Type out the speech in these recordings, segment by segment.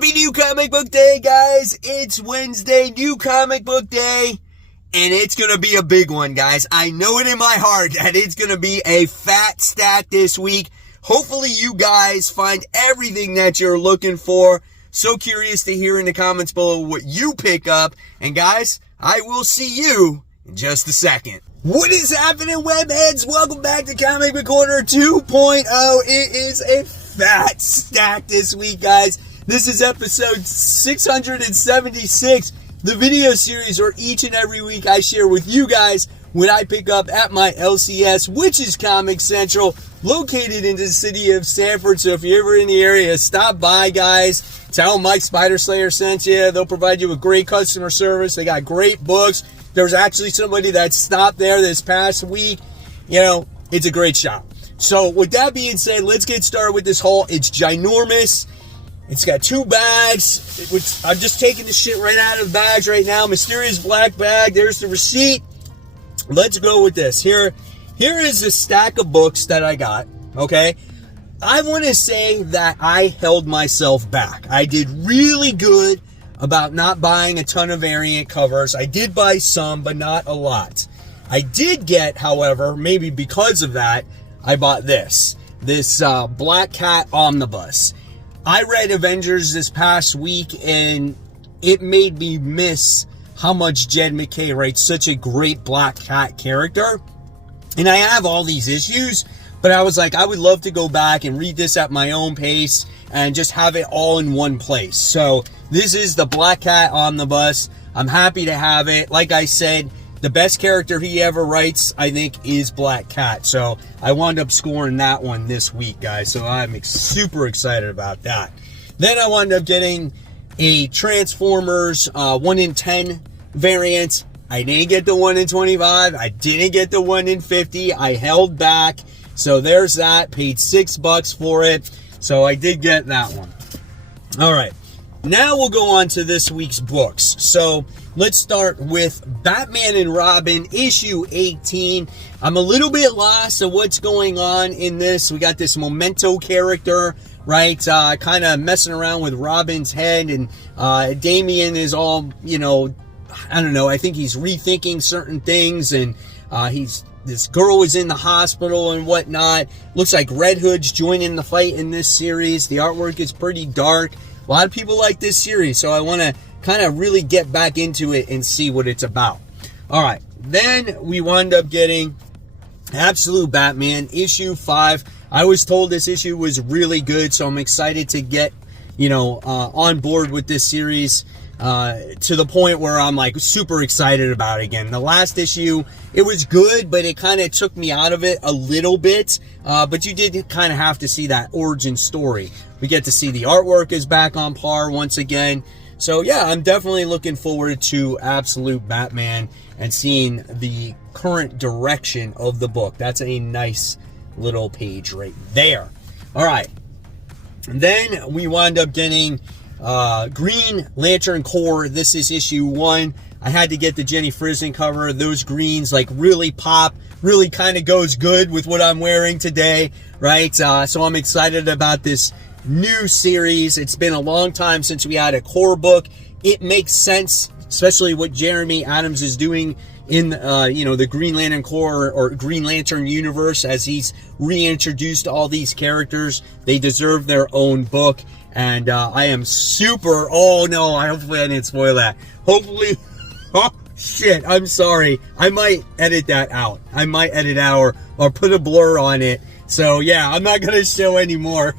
Happy New Comic Book Day, guys. It's Wednesday, New Comic Book Day, and it's going to be a big one, guys. I know it in my heart that it's going to be a fat stack this week. Hopefully you guys find everything that you're looking for. So curious to hear in the comments below what you pick up. And guys, I will see you in just a second. What is happening, webheads? Welcome back to Comic Book Corner 2.0. It is a fat stack this week, guys. This is episode 676, the video series where each and every week I share with you guys what I pick up at my LCS, which is Comic Central, located in the city of Sanford. So if you're ever in the area, stop by, guys. Tell them Mike Spider Slayer sent you. They'll provide you with great customer service. They got great books. There was actually somebody that stopped there this past week. You know, it's a great shop. So with that being said, let's get started with this haul. It's ginormous. It's got 2 bags, which I'm just taking the shit right out of the bags right now. Mysterious black bag. There's the receipt. Let's go with this. Here is a stack of books that I got, okay? I want to say that I held myself back. I did really good about not buying a ton of variant covers. I did buy some, but not a lot. I did get, however, maybe because of that, I bought this Black Cat Omnibus. I read Avengers this past week, and it made me miss how much Jed MacKay writes such a great Black Cat character. And I have all these issues, but I was like, I would love to go back and read this at my own pace and just have it all in one place. So this is the Black Cat Omnibus. I'm happy to have it. Like I said, the best character he ever writes, I think, is Black Cat. So I wound up scoring that one this week, guys. So I'm super excited about that. Then I wound up getting a Transformers 1 in 10 variant. I didn't get the 1 in 25. I didn't get the 1 in 50. I held back. So there's that. Paid $6 for it. So I did get that one. All right. Now we'll go on to this week's books. So let's start with Batman and Robin, issue 18. I'm a little bit lost of what's going on in this. We got this Memento character, right? Kind of messing around with Robin's head, and Damian is all, you know, I don't know. I think he's rethinking certain things, and this girl is in the hospital and whatnot. Looks like Red Hood's joining the fight in this series. The artwork is pretty dark. A lot of people like this series, so I want to kind of really get back into it and see what it's about. All right, then we wound up getting Absolute Batman, issue 5. I was told this issue was really good, so I'm excited to get, you know, on board with this series to the point where I'm like super excited about it again. The last issue, it was good, but it kind of took me out of it a little bit. But you did kind of have to see that origin story. We get to see the artwork is back on par once again. So yeah, I'm definitely looking forward to Absolute Batman and seeing the current direction of the book. That's a nice little page right there. All right. And then we wound up getting Green Lantern Corps. This is issue 1. I had to get the Jenny Frison cover. Those greens like really pop, really kind of goes good with what I'm wearing today, right? So I'm excited about this new series. It's been a long time since we had a Corps book. It makes sense, especially what Jeremy Adams is doing in you know, the Green Lantern Corps or Green Lantern universe, as he's reintroduced all these characters. They deserve their own book, and I am super, oh no, hopefully I didn't spoil that. Hopefully, oh shit, I'm sorry. I might edit that out. I might edit out or put a blur on it. So yeah, I'm not gonna show anymore.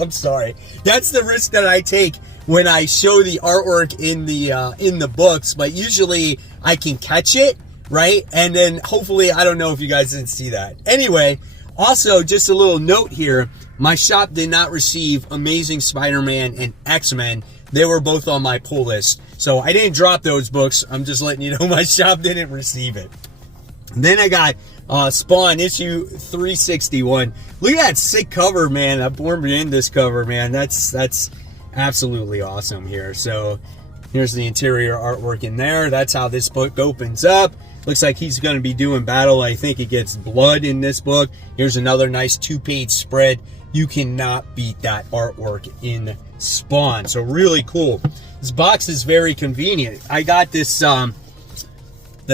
I'm sorry. That's the risk that I take when I show the artwork in the books, but usually I can catch it, right? And then hopefully, I don't know if you guys didn't see that. Anyway, also just a little note here, my shop did not receive Amazing Spider-Man and X-Men. They were both on my pull list. So I didn't drop those books. I'm just letting you know my shop didn't receive it. And then I got Spawn, issue 361. Look at that sick cover, man. I born in this cover, man. That's absolutely awesome here. So Here's the interior artwork in there. That's how this book opens up. Looks like he's going to be doing battle. I think he gets blood in this book. Here's another nice 2-page spread. You cannot beat that artwork in Spawn. So really cool. This box is very convenient. I got this, the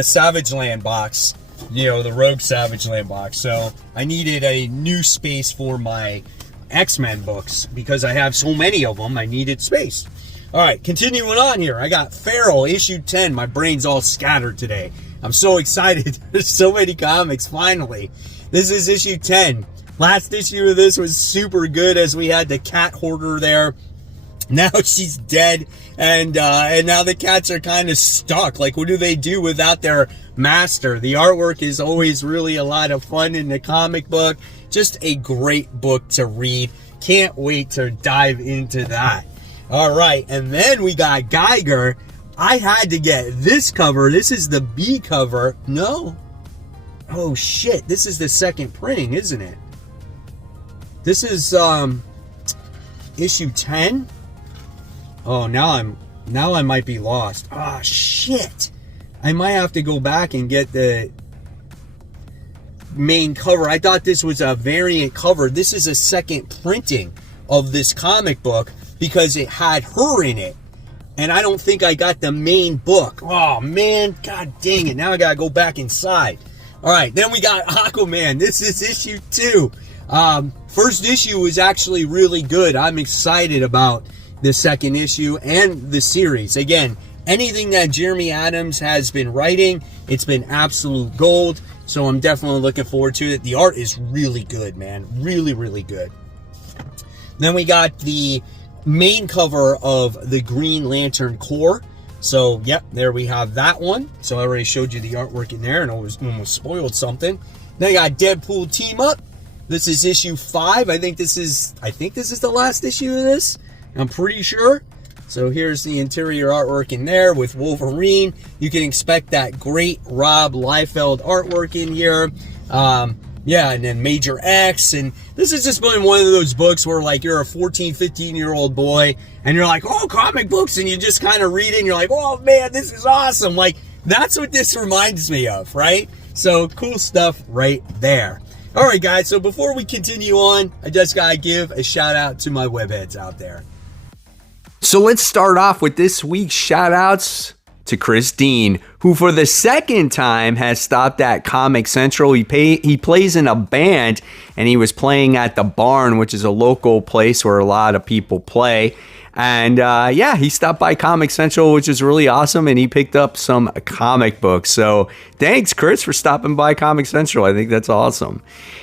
Savage Land box, you know, the Rogue Savage Land box. So I needed a new space for my X-Men books because I have so many of them. I needed space. All right, continuing on here. I got Feral issue 10. My brain's all scattered today. I'm so excited. There's so many comics, finally. This is issue 10. Last issue of this was super good as we had the cat hoarder there. Now she's dead, and now the cats are kind of stuck. Like, what do they do without their master? The artwork is always really a lot of fun in the comic book. Just a great book to read. Can't wait to dive into that. All right, and then we got Geiger. I had to get this cover. This is the B cover. No. Oh, shit. This is the second printing, isn't it? This is issue 10. Oh, now I might be lost. Ah, shit. I might have to go back and get the main cover. I thought this was a variant cover. This is a second printing of this comic book because it had her in it. And I don't think I got the main book. Oh, man. God dang it. Now I got to go back inside. All right. Then we got Aquaman. This is issue 2. First issue was actually really good. I'm excited about the second issue and the series. Again, anything that Jeremy Adams has been writing, it's been absolute gold. So I'm definitely looking forward to it. The art is really good, man. Really, really good. Then we got the main cover of the Green Lantern Corps. So, yep, there we have that one. So I already showed you the artwork in there and almost spoiled something. Then I got Deadpool Team Up. This is issue 5. I think this is the last issue of this. I'm pretty sure. So here's the interior artwork in there with Wolverine. You can expect that great Rob Liefeld artwork in here. Yeah, and then Major X. And this has just been one of those books where, like, you're a 14, 15-year-old boy, and you're like, oh, comic books, and you just kind of read it, and you're like, oh, man, this is awesome. Like, that's what this reminds me of, right? So, cool stuff right there. All right, guys, so before we continue on, I just got to give a shout-out to my webheads out there. So let's start off with this week's shout-outs to Chris Dean, who for the second time has stopped at Comic Central. He plays in a band, and he was playing at the Barn, which is a local place where a lot of people play. And yeah, he stopped by Comic Central, which is really awesome, and he picked up some comic books. So thanks, Chris, for stopping by Comic Central. I think that's awesome.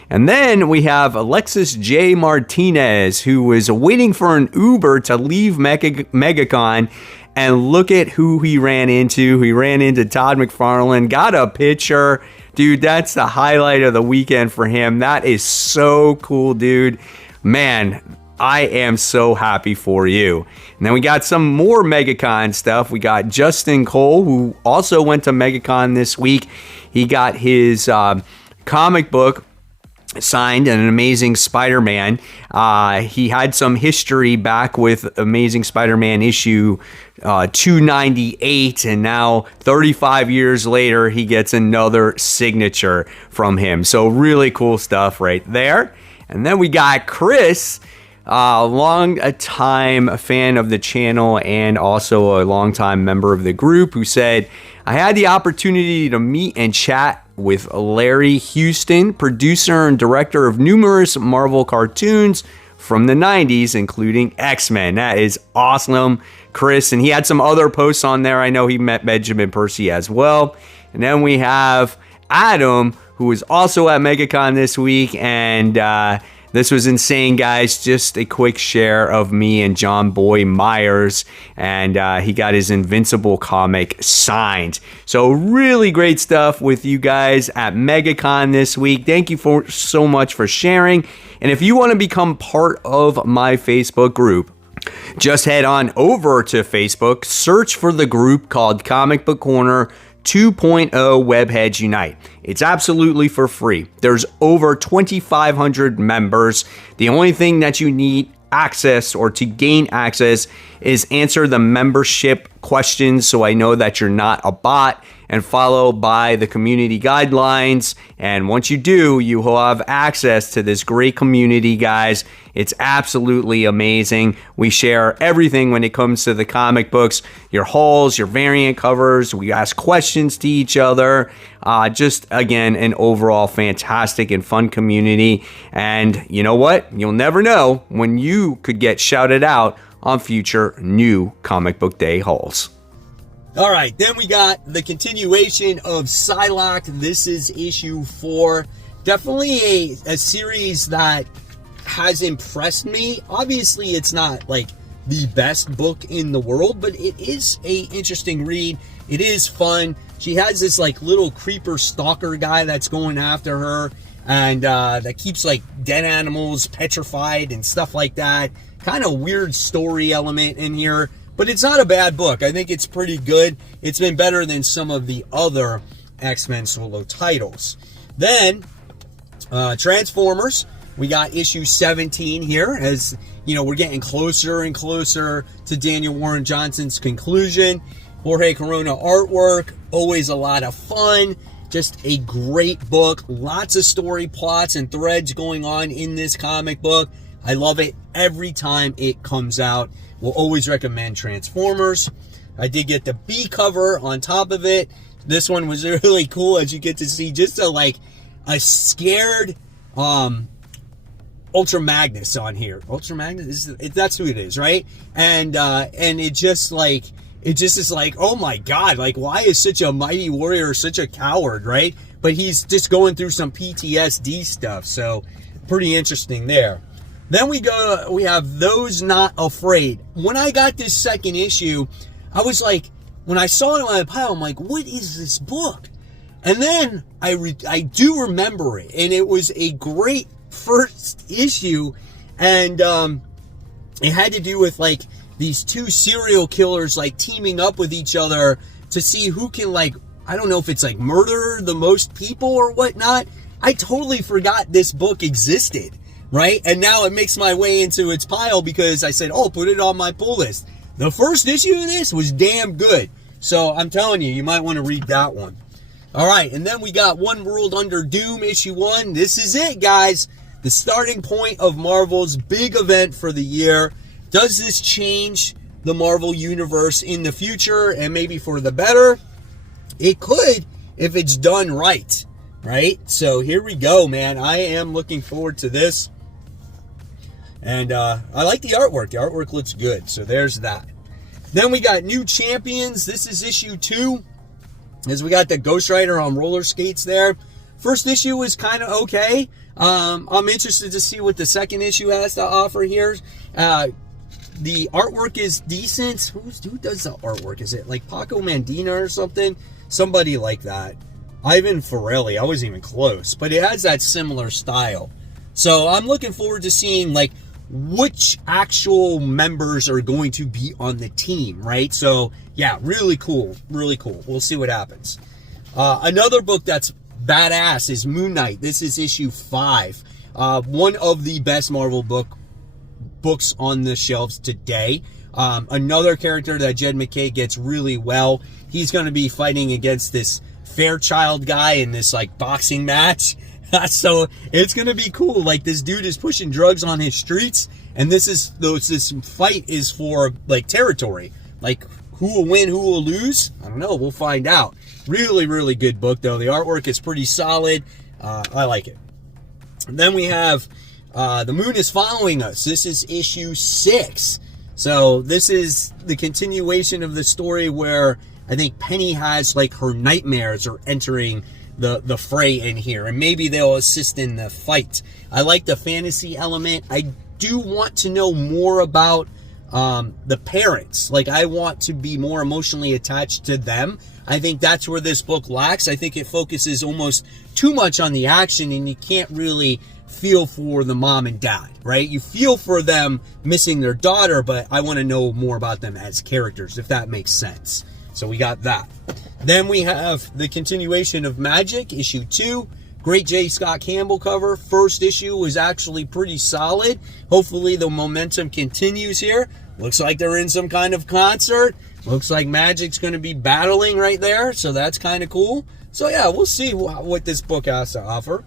And then we have Alexis J. Martinez, who was waiting for an Uber to leave MegaCon. And look at who he ran into. He ran into Todd McFarlane, got a picture. Dude, that's the highlight of the weekend for him. That is so cool, dude. Man, I am so happy for you. And then we got some more MegaCon stuff. We got Justin Cole, who also went to MegaCon this week. He got his comic book signed, an Amazing Spider-Man. He had some history back with Amazing Spider-Man issue 298, and now 35 years later, he gets another signature from him. So really cool stuff right there. And then we got Chris, a long-time fan of the channel and also a long-time member of the group, who said, I had the opportunity to meet and chat with Larry Houston, producer and director of numerous Marvel cartoons from the 90s, including X-Men. That is awesome, Chris. And he had some other posts on there. I know he met Benjamin Percy as well. And then we have Adam, who was also at MegaCon this week, and this was insane, guys. Just a quick share of me and John Boy Myers, and he got his Invincible comic signed. So really great stuff with you guys at MegaCon this week. Thank you so much for sharing. And if you want to become part of my Facebook group, just head on over to Facebook, search for the group called Comic Book Corner 2.0 Webheads Unite. It's absolutely for free. There's over 2,500 members. The only thing that you need access or to gain access is answer the membership questions so I know that you're not a bot, and follow by the community guidelines. And once you do, you will have access to this great community, guys. It's absolutely amazing. We share everything when it comes to the comic books, your hauls, your variant covers. We ask questions to each other. Just, again, an overall fantastic and fun community. And you know what? You'll never know when you could get shouted out on future new Comic Book Day hauls. All right, then we got the continuation of Psylocke. This is issue 4. Definitely a series that has impressed me. Obviously, it's not like the best book in the world, but it is a interesting read. It is fun. She has this like little creeper stalker guy that's going after her, and that keeps like dead animals petrified and stuff like that. Kind of weird story element in here. But it's not a bad book. I think it's pretty good. It's been better than some of the other X-Men solo titles. Then, Transformers. We got issue 17 here. As you know, we're getting closer and closer to Daniel Warren Johnson's conclusion. Jorge Corona artwork. Always a lot of fun. Just a great book. Lots of story plots and threads going on in this comic book. I love it every time it comes out. We'll always recommend Transformers. I did get the B cover on top of it. This one was really cool, as you get to see just a scared Ultra Magnus on here. Ultra Magnus, that's who it is, right? And it just is like, oh my God, like why is such a mighty warrior such a coward, right? But he's just going through some PTSD stuff, so pretty interesting there. Then we have Those Not Afraid. When I got this second issue, I was like, when I saw it on my pile, I'm like, what is this book? And then I do remember it, and it was a great first issue, and it had to do with like these two serial killers like teaming up with each other to see who can, like, I don't know if it's like murder the most people or whatnot. I totally forgot this book existed. Right? And now it makes my way into its pile because I said, oh, put it on my pull list. The first issue of this was damn good. So I'm telling you, you might want to read that one. All right. And then we got One World Under Doom, issue 1. This is it, guys. The starting point of Marvel's big event for the year. Does this change the Marvel universe in the future and maybe for the better? It could if it's done right. Right? So here we go, man. I am looking forward to this. And I like the artwork. The artwork looks good. So there's that. Then we got New Champions. This is issue 2. As we got the Ghost Rider on roller skates there. First issue was kind of okay. I'm interested to see what the second issue has to offer here. The artwork is decent. Who does the artwork? Is it like Paco Mandina or something? Somebody like that. Ivan Forelli. I wasn't even close. But it has that similar style. So I'm looking forward to seeing like which actual members are going to be on the team, right? So yeah, really cool. Really cool. We'll see what happens. Another book that's badass is Moon Knight. This is issue 5. One of the best Marvel books on the shelves today. Another character that Jed MacKay gets really well. He's going to be fighting against this Fairchild guy in this like boxing match. So it's going to be cool. Like this dude is pushing drugs on his streets, and this fight is for like territory. Like who will win, who will lose? I don't know. We'll find out. Really, really good book though. The artwork is pretty solid. I like it. And then we have The Moon is Following Us. This is issue 6. So this is the continuation of the story where I think Penny has like her nightmares are entering the fray in here, and maybe they'll assist in the fight. I like the fantasy element. I do want to know more about the parents. Like I want to be more emotionally attached to them. I think that's where this book lacks. I think it focuses almost too much on the action, and you can't really feel for the mom and dad, right? You feel for them missing their daughter, but I want to know more about them as characters, if that makes sense. So we got that. Then we have the continuation of Magic, issue 2. Great J. Scott Campbell cover. First issue was actually pretty solid. Hopefully the momentum continues here. Looks like they're in some kind of concert. Looks like Magic's going to be battling right there, so that's kind of cool. So yeah, we'll see what this book has to offer.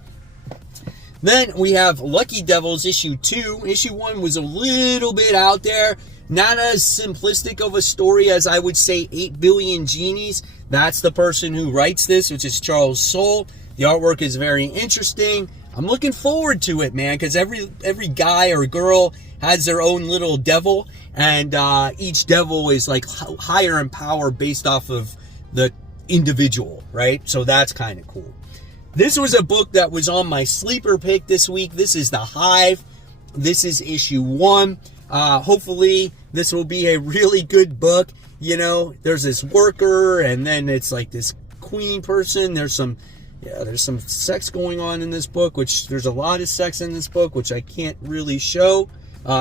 Then we have Lucky Devils issue 2. Issue 1 was a little bit out there. Not as simplistic of a story as I would say 8 Billion Genies. That's the person who writes this, which is Charles Soule. The artwork is very interesting. I'm looking forward to it, man, because every guy or girl has their own little devil, and each devil is like higher in power based off of the individual, right? So that's kind of cool. This was a book that was on my sleeper pick this week. This is The Hive. This is issue 1. Hopefully this will be a really good book. You know, there's this worker, and then it's like this queen person. There's some sex going on in this book, which there's a lot of sex in this book, which I can't really show.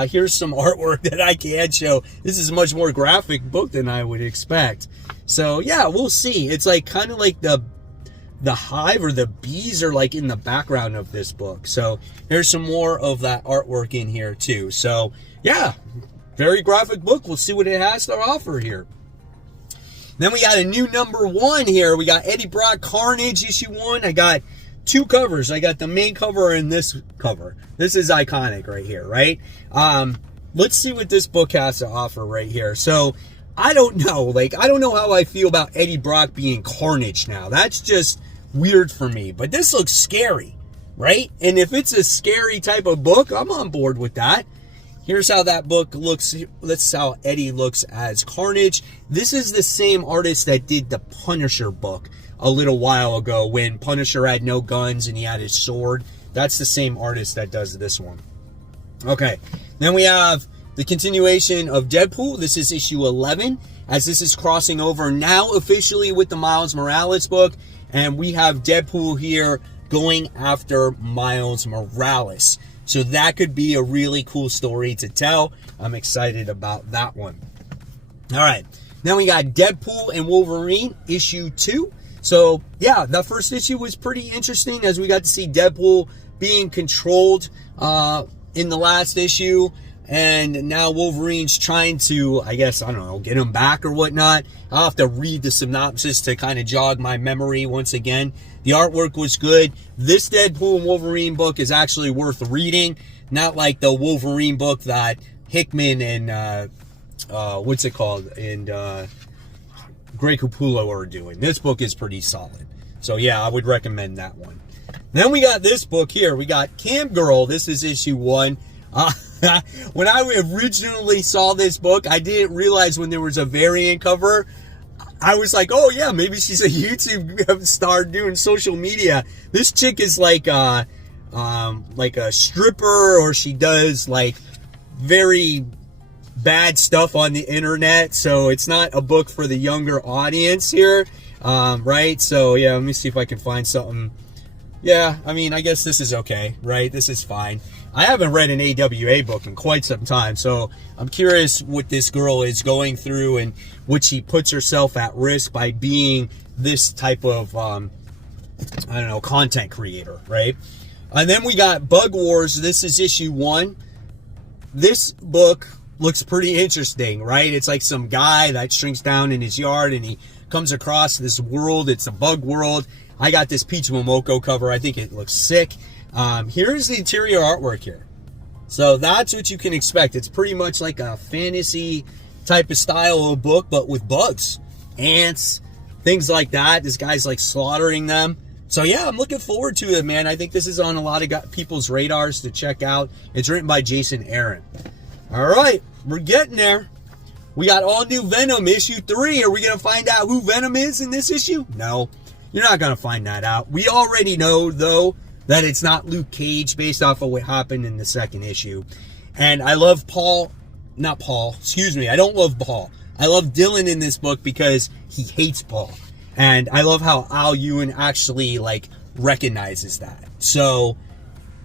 Here's some artwork that I can show. This is a much more graphic book than I would expect. So yeah, we'll see. It's like kind of like the hive or the bees are like in the background of this book. So there's some more of that artwork in here too. So yeah, very graphic book. We'll see what it has to offer here. Then we got a new number 1 here. We got Eddie Brock Carnage issue 1. I got 2 covers. I got the main cover and this cover. This is iconic right here, right? Let's see what this book has to offer right here. So I don't know. Like, I don't know how I feel about Eddie Brock being Carnage now. That's just weird for me. But this looks scary, right? And if it's a scary type of book, I'm on board with that. Here's how that book looks. That's how Eddie looks as Carnage. This is the same artist that did the Punisher book a little while ago when Punisher had no guns and he had his sword. That's the same artist that does this one. Okay, then we have the continuation of Deadpool. This is issue 11, as this is crossing over now officially with the Miles Morales book. And we have Deadpool here going after Miles Morales. So that could be a really cool story to tell. I'm excited about that one. All right. Then we got Deadpool and Wolverine, issue 2. So, yeah, the first issue was pretty interesting as we got to see Deadpool being controlled in the last issue. And now Wolverine's trying to, I guess, I don't know, get him back or whatnot. I'll have to read the synopsis to kind of jog my memory once again. The artwork was good. This Deadpool and Wolverine book is actually worth reading. Not like the Wolverine book that Hickman and, what's it called? And Greg Capullo are doing. This book is pretty solid. So, yeah, I would recommend that one. Then we got this book here. We got Cam Girl. This is issue 1. When I originally saw this book, I didn't realize when there was a variant cover. I was like, oh yeah, maybe she's a YouTube star doing social media. This chick is like a stripper, or she does like very bad stuff on the internet. So it's not a book for the younger audience here, right? So yeah, let me see if I can find something. Yeah, I mean, I guess this is okay, right? This is fine. I haven't read an AWA book in quite some time, so I'm curious what this girl is going through and what she puts herself at risk by being this type of, I don't know, content creator, right? And then we got Bug Wars. This is issue 1. This book looks pretty interesting, right? It's like some guy that shrinks down in his yard and he comes across this world. It's a bug world. I got this Peach Momoko cover. I think it looks sick. Here's the interior artwork here. So that's what you can expect. It's pretty much like a fantasy type of style of book, but with bugs, ants, things like that. This guy's like slaughtering them. So yeah, I'm looking forward to it, man. I think this is on a lot of people's radars to check out. It's written by Jason Aaron. All right, we're getting there. We got all new Venom issue 3. Are we going to find out who Venom is in this issue? No, you're not going to find that out. We already know, though, that it's not Luke Cage based off of what happened in the second issue. And I love I don't love Paul. I love Dylan in this book because he hates Paul. And I love how Al Ewing actually, like, recognizes that. So,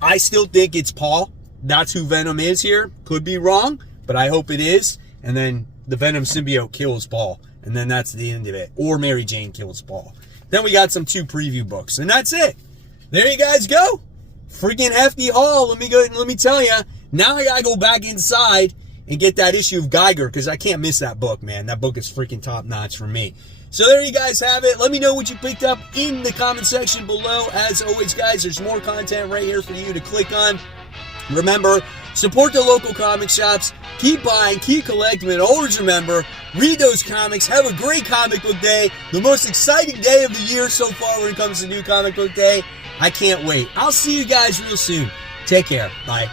I still think it's Paul. That's who Venom is here. Could be wrong, but I hope it is. And then the Venom symbiote kills Paul. And then that's the end of it. Or Mary Jane kills Paul. Then we got some 2 preview books. And that's it. there you guys go. Freaking hefty haul. Let me tell you. Now I gotta go back inside and get that issue of Geiger, because I can't miss that book, man. That book is freaking top notch for me. So there you guys have it. Let me know what you picked up in the comment section below. As always, guys, there's more content right here for you to click on. Remember, support the local comic shops. Keep buying, keep collecting, and always remember, read those comics. Have a great comic book day. The most exciting day of the year so far when it comes to new comic book day. I can't wait. I'll see you guys real soon. Take care. Bye.